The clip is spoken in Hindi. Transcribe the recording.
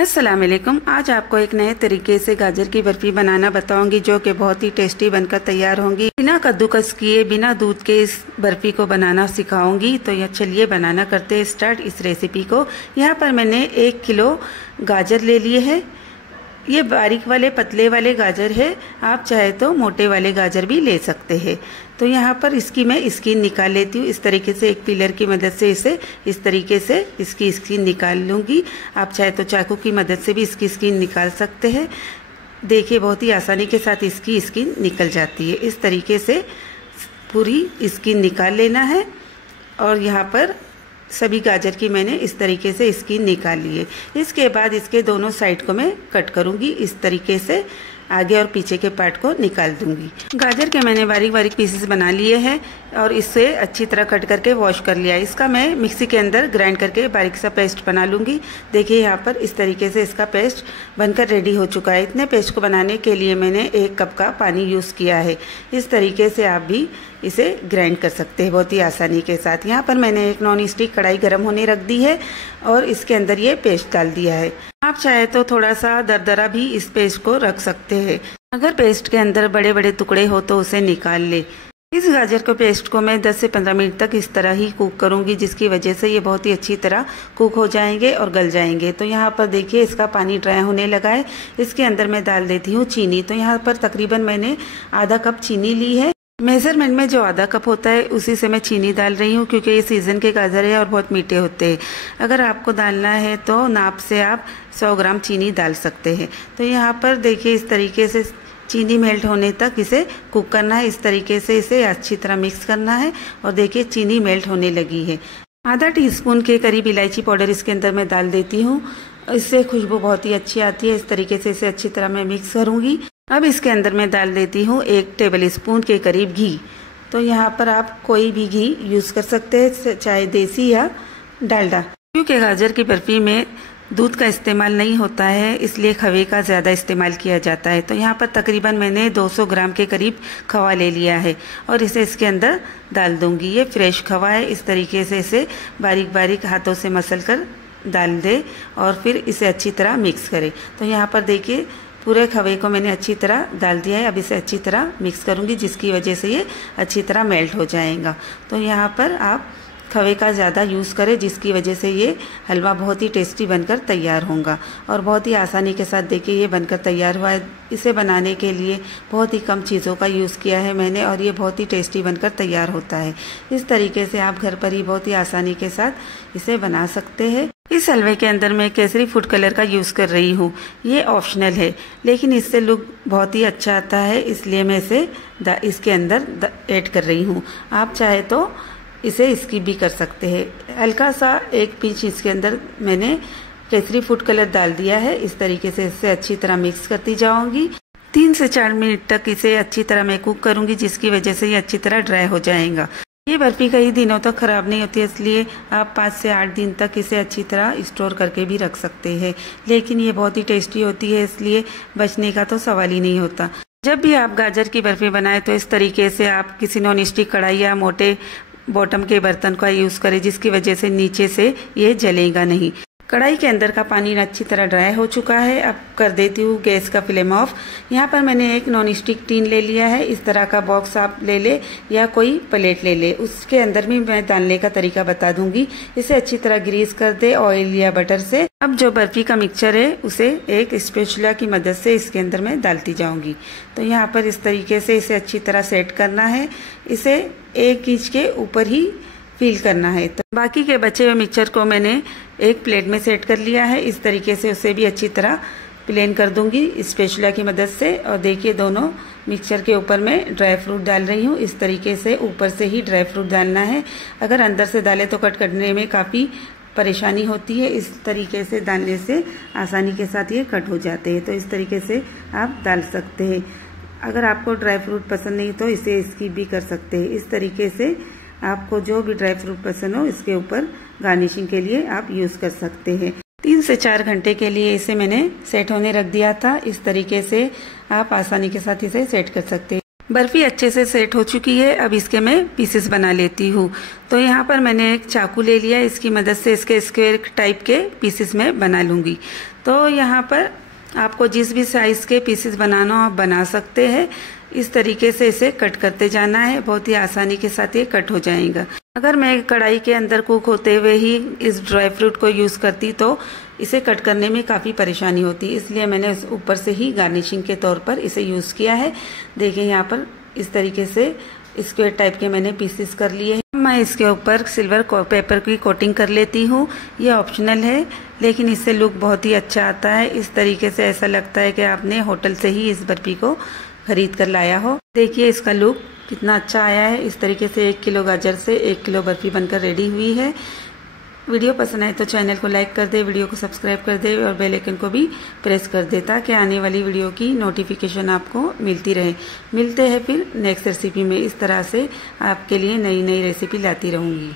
अस्सलाम वालेकुम। आज आपको एक नए तरीके से गाजर की बर्फी बनाना बताऊंगी जो कि बहुत ही टेस्टी बनकर तैयार होंगी। बिना कद्दूकस किए, बिना दूध के इस बर्फी को बनाना सिखाऊंगी। तो यह चलिए बनाना करते हैं स्टार्ट इस रेसिपी को। यहाँ पर मैंने 1 किलो गाजर ले लिए है। ये बारीक वाले पतले वाले गाजर है, आप चाहे तो मोटे वाले गाजर भी ले सकते हैं। तो यहाँ पर इसकी मैं स्किन निकाल लेती हूँ। इस तरीके से एक पीलर की मदद से इसे इस तरीके से इसकी स्किन निकाल लूँगी। आप चाहे तो चाकू की मदद से भी इसकी स्किन निकाल सकते हैं। देखिए बहुत ही आसानी के साथ इसकी स्किन निकल जाती है। इस तरीके से पूरी स्किन निकाल लेना है। और यहाँ पर सभी गाजर की मैंने इस तरीके से स्किन निकाल ली है। इसके बाद इसके दोनों साइड को मैं कट करूँगी। इस तरीके से आगे और पीछे के पार्ट को निकाल दूंगी। गाजर के मैंने बारीक बारीक पीसेस बना लिए हैं और इससे अच्छी तरह कट करके वॉश कर लिया। इसका मैं मिक्सी के अंदर ग्राइंड करके बारीक सा पेस्ट बना लूँगी। देखिए यहाँ पर इस तरीके से इसका पेस्ट बनकर रेडी हो चुका है। इतने पेस्ट को बनाने के लिए मैंने 1 कप का पानी यूज़ किया है। इस तरीके से आप भी इसे ग्राइंड कर सकते हैं बहुत ही आसानी के साथ। यहाँ पर मैंने एक नॉन स्टिक कढ़ाई गर्म होने रख दी है और इसके अंदर ये पेस्ट डाल दिया है। आप चाहे तो थोड़ा सा दरदरा भी इस पेस्ट को रख सकते हैं। अगर पेस्ट के अंदर बड़े बड़े टुकड़े हो तो उसे निकाल ले। इस गाजर को पेस्ट को मैं 10 से 15 मिनट तक इस तरह ही कुक करूंगी, जिसकी वजह से ये बहुत ही अच्छी तरह कुक हो जाएंगे और गल जाएंगे। तो यहाँ पर देखिए इसका पानी ड्राई होने लगा है। इसके अंदर मैं डाल देती हूँ चीनी। तो यहाँ पर तकरीबन मैंने आधा कप चीनी ली है। मेजरमेंट में जो आधा कप होता है उसी से मैं चीनी डाल रही हूँ, क्योंकि ये सीज़न के गाजर है और बहुत मीठे होते हैं। अगर आपको डालना है तो नाप से आप 100 ग्राम चीनी डाल सकते हैं। तो यहाँ पर देखिए इस तरीके से चीनी मेल्ट होने तक इसे कुक करना है। इस तरीके से इसे अच्छी तरह मिक्स करना है और देखिए चीनी मेल्ट होने लगी है। आधा टीस्पून के करीब इलायची पाउडर इसके अंदर मैं डाल देती हूँ। इससे खुशबू बहुत ही अच्छी आती है। इस तरीके से इसे अच्छी तरह मैं मिक्स करूँगी। अब इसके अंदर मैं डाल देती हूँ 1 टेबल स्पून के करीब घी। तो यहाँ पर आप कोई भी घी यूज़ कर सकते हैं, चाहे देसी या डालडा। क्योंकि गाजर की बर्फी में दूध का इस्तेमाल नहीं होता है, इसलिए खवे का ज़्यादा इस्तेमाल किया जाता है। तो यहाँ पर तकरीबन मैंने 200 ग्राम के करीब खवा ले लिया है और इसे इसके अंदर डाल दूँगी। ये फ्रेश खवा है। इस तरीके से इसे बारीक बारीक हाथों से मसल कर डाल दे और फिर इसे अच्छी तरह मिक्स करें। तो यहाँ पर देखिए पूरे खवे को मैंने अच्छी तरह डाल दिया है। अब इसे अच्छी तरह मिक्स करूँगी, जिसकी वजह से ये अच्छी तरह मेल्ट हो जाएगा। तो यहाँ पर आप खवे का ज़्यादा यूज़ करें, जिसकी वजह से ये हलवा बहुत ही टेस्टी बनकर तैयार होगा। और बहुत ही आसानी के साथ देखिए ये बनकर तैयार हुआ है। इसे बनाने के लिए बहुत ही कम चीज़ों का यूज़ किया है मैंने और ये बहुत ही टेस्टी बनकर तैयार होता है। इस तरीके से आप घर पर ही बहुत ही आसानी के साथ इसे बना सकते हैं। इस हलवे के अंदर मैं केसरी फूड कलर का यूज़ कर रही हूँ। ये ऑप्शनल है, लेकिन इससे लुक बहुत ही अच्छा आता है, इसलिए मैं इसे इसके अंदर ऐड कर रही हूँ। आप चाहे तो इसे स्किप भी कर सकते हैं। हल्का सा 1 पिंच इसके अंदर मैंने केसरी फूड कलर डाल दिया है। इस तरीके से इसे अच्छी तरह मिक्स करती जाऊंगी। 3 से 4 मिनट तक इसे अच्छी तरह मैं कुक करूंगी, जिसकी वजह से ये अच्छी तरह ड्राई हो जाएगा। ये बर्फी कई दिनों तक खराब नहीं होती है, इसलिए आप 5 से 8 दिन तक इसे अच्छी तरह स्टोर करके भी रख सकते हैं। लेकिन ये बहुत ही टेस्टी होती है, इसलिए बचने का तो सवाल ही नहीं होता। जब भी आप गाजर की बर्फी बनाएं तो इस तरीके से आप किसी नॉन स्टिक कढ़ाई या मोटे बॉटम के बर्तन का यूज़ करें, जिसकी वजह से नीचे से ये जलेगा नहीं। कढ़ाई के अंदर का पानी अच्छी तरह ड्राई हो चुका है। अब कर देती हूँ गैस का फ्लेम ऑफ। यहाँ पर मैंने एक नॉन स्टिक टीन ले लिया है। इस तरह का बॉक्स आप ले ले या कोई प्लेट ले ले। उसके अंदर भी मैं डालने का तरीका बता दूंगी। इसे अच्छी तरह ग्रीस कर दे ऑयल या बटर से। अब जो बर्फी का मिक्सचर है उसे एक स्पैचुला की मदद से इसके अंदर मैं डालती जाऊंगी। तो यहाँ पर इस तरीके से इसे अच्छी तरह सेट करना है। इसे 1 इंच के ऊपर ही फिल करना है। तो बाकी के बचे हुए मिक्सचर को मैंने एक प्लेट में सेट कर लिया है। इस तरीके से उसे भी अच्छी तरह प्लेन कर दूंगी स्पैचुला की मदद से। और देखिए दोनों मिक्सचर के ऊपर मैं ड्राई फ्रूट डाल रही हूँ। इस तरीके से ऊपर से ही ड्राई फ्रूट डालना है। अगर अंदर से डालें तो कट करने में काफ़ी परेशानी होती है। इस तरीके से डालने से आसानी के साथ ये कट हो जाते हैं। तो इस तरीके से आप डाल सकते हैं। अगर आपको ड्राई फ्रूट पसंद नहीं तो इसे स्किप भी कर सकते हैं। इस तरीके से आपको जो भी ड्राई फ्रूट पसंद हो इसके ऊपर गार्निशिंग के लिए आप यूज़ कर सकते हैं। 3 से 4 घंटे के लिए इसे मैंने सेट होने रख दिया था। इस तरीके से आप आसानी के साथ इसे सेट कर सकते हैं। बर्फी अच्छे से सेट हो चुकी है। अब इसके मैं पीसेस बना लेती हूँ। तो यहाँ पर मैंने एक चाकू ले लिया, इसकी मदद से इसके स्क्वायर टाइप के पीसेस में बना लूँगी। तो यहाँ पर आपको जिस भी साइज के पीसेस बनाना हो आप बना सकते हैं। इस तरीके से इसे कट करते जाना है, बहुत ही आसानी के साथ ये कट हो जाएगा। अगर मैं कढ़ाई के अंदर कुक होते हुए ही इस ड्राई फ्रूट को यूज़ करती तो इसे कट करने में काफ़ी परेशानी होती, इसलिए मैंने ऊपर से ही गार्निशिंग के तौर पर इसे यूज़ किया है। देखिए यहाँ पर इस तरीके से स्क्वायर टाइप के मैंने पीसेस कर लिए हैं। मैं इसके ऊपर सिल्वर पेपर की कोटिंग कर लेती हूँ, ये ऑप्शनल है लेकिन इससे लुक बहुत ही अच्छा आता है। इस तरीके से ऐसा लगता है कि आपने होटल से ही इस बर्फी को खरीद कर लाया हो। देखिए इसका लुक कितना अच्छा आया है। इस तरीके से 1 किलो गाजर से 1 किलो बर्फी बनकर रेडी हुई है। वीडियो पसंद आए तो चैनल को लाइक कर दे, वीडियो को सब्सक्राइब कर दे और बेल आइकन को भी प्रेस कर दे ताकि आने वाली वीडियो की नोटिफिकेशन आपको मिलती रहे। मिलते हैं फिर नेक्स्ट रेसिपी में। इस तरह से आपके लिए नई नई रेसिपी लाती रहूँगी।